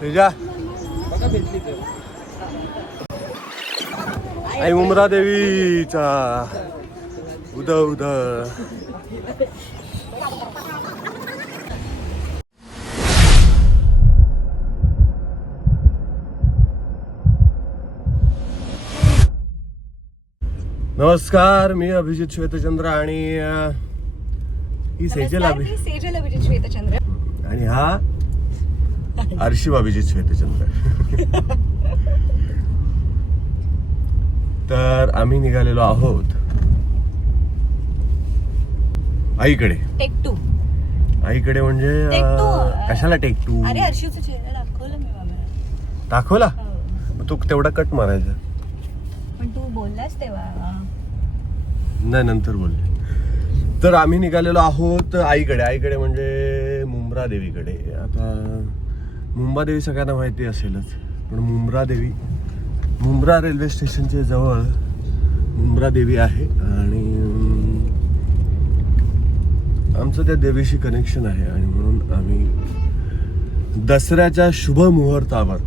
तुझ्या आई मुंब्रा देवीचा उद उद. नमस्कार, मी अभिजित श्वेतचंद्र आणि ही सेजल अभिजित श्वेतचंद्र आणि हा अर्शिव अभिजित श्वेतचंद्र. तर आम्ही निघालेलो आहोत आईकडे. Take two. आईकडे म्हणजे कशाला टेक टू? अरे अर्शिवचा चेहरा दाखवला मी बाबाला. दाखवला? मग तू तेवढा कट मारायचा. पण तू बोललास तेव्हा. नाही, नंतर बोलले. तर आम्ही निघालेलो आहोत आईकडे. आईकडे म्हणजे मुंब्रा देवीकडे. आता मुंब्रा देवी सगळ्यांना माहिती असेलच, पण मुंब्रा रेल्वे स्टेशनच्या जवळ मुंब्रा देवी आहे आणि आमचं त्या देवीशी कनेक्शन आहे आणि म्हणून आम्ही दसऱ्याच्या शुभ मुहूर्तावर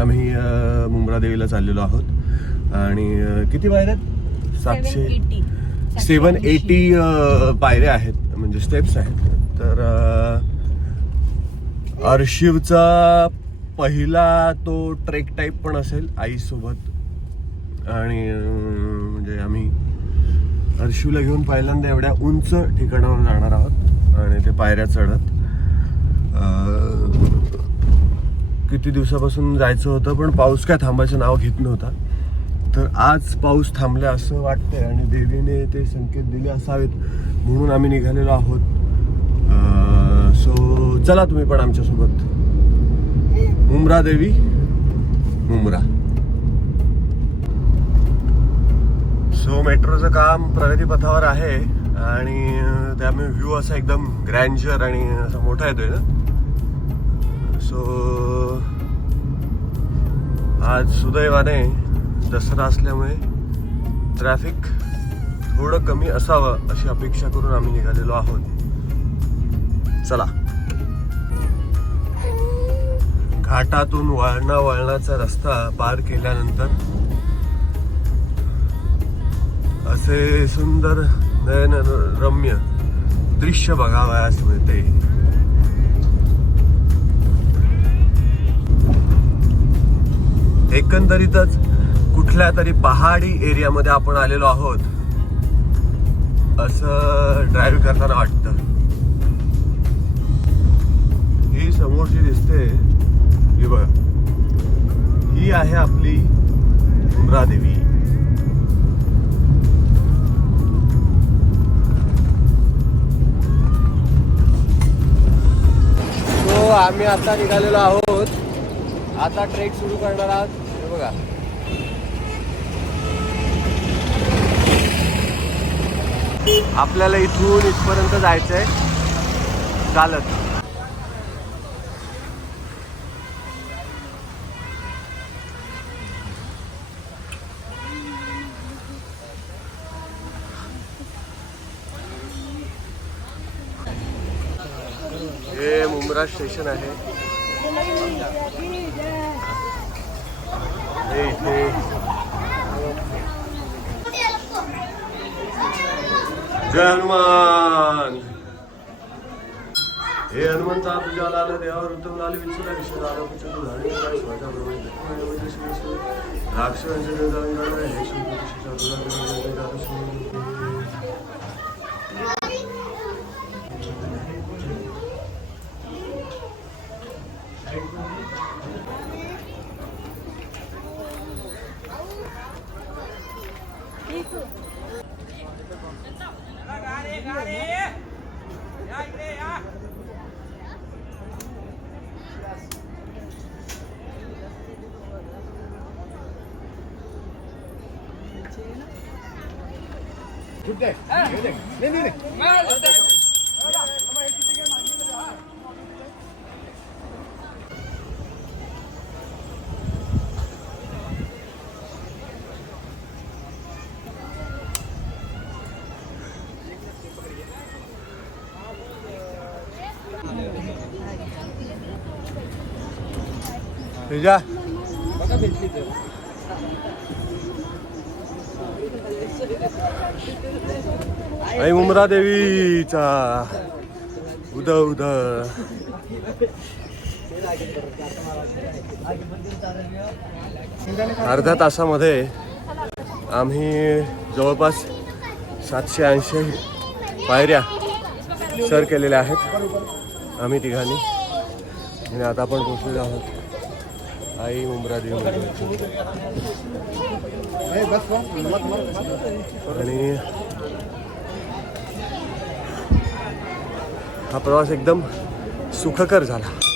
आम्ही मुंब्रा देवीला चाललेलो आहोत. आणि किती पायऱ्या आहेत? 780 पायऱ्या आहेत, म्हणजे स्टेप्स आहेत. तर अर्शिवचा पहिला तो ट्रेक टाईप पण असेल आईसोबत. आणि म्हणजे आम्ही अर्शिवला घेऊन पहिल्यांदा एवढ्या उंच ठिकाणावर जाणार आहोत आणि ते पायऱ्या चढत. किती दिवसापासून जायचं होतं, पण पाऊस काय थांबायचं नाव घेत नव्हता. तर आज पाऊस थांबला असं वाटतंय आणि देवीने ते संकेत दिले असावेत म्हणून आम्ही निघालेलो आहोत. सो चला तुम्ही पण आमच्यासोबत. मुंब्रा देवी, मुंब्रा. सो मेट्रोचं काम प्रगतीपथावर आहे आणि त्यामुळे व्ह्यू असा एकदम ग्रँजर आणि असा मोठा येतोय ना. सो आज सुदैवाने दसरा असल्यामुळे ट्रॅफिक थोडं कमी असावं अशी अपेक्षा करून आम्ही निघालेलो आहोत. चला. घाटातून वळणाचा रस्ता पार केल्यानंतर असे सुंदर नयनरम्य दृश्य बघावयास मिळते. एकंदरीतच कुठल्या तरी पहाडी एरियामध्ये आपण आलेलो आहोत असं ड्राईव्ह करताना वाटतं. ही समोरची दिसते ही बघा, ही आहे आपली मुंब्रा देवी. सो आम्ही आता निघालेलो आहोत. आता ट्रेक सुरू करणार आहोत. हे बघा, आपल्याला इथून इथपर्यंत जायचंय चालत. हे मुंब्रा स्टेशन आहे. हे इथे जय हनुमान. हे हनुमंता तुझ्या लाल देवावर उत्तम लाल विचारा विषय लाल पुच्छा तू धाणी काय स्वतः प्रमाणे राक्षसांचे देवदान करणारे हे शिवपुरुषाच्या तुझ्या तेजा आई मुंब्रा देवीचा उदा उदा अर्ध्या तासामध्ये आम्ही जवळपास 780 पायऱ्या सर केलेल्या आहेत आम्ही तिघांनी आणि आता आपण पोहोचलेलो आहोत आई मुंब्रा देवी मंदिरात. आणि हा प्रवास एकदम सुखकर झाला.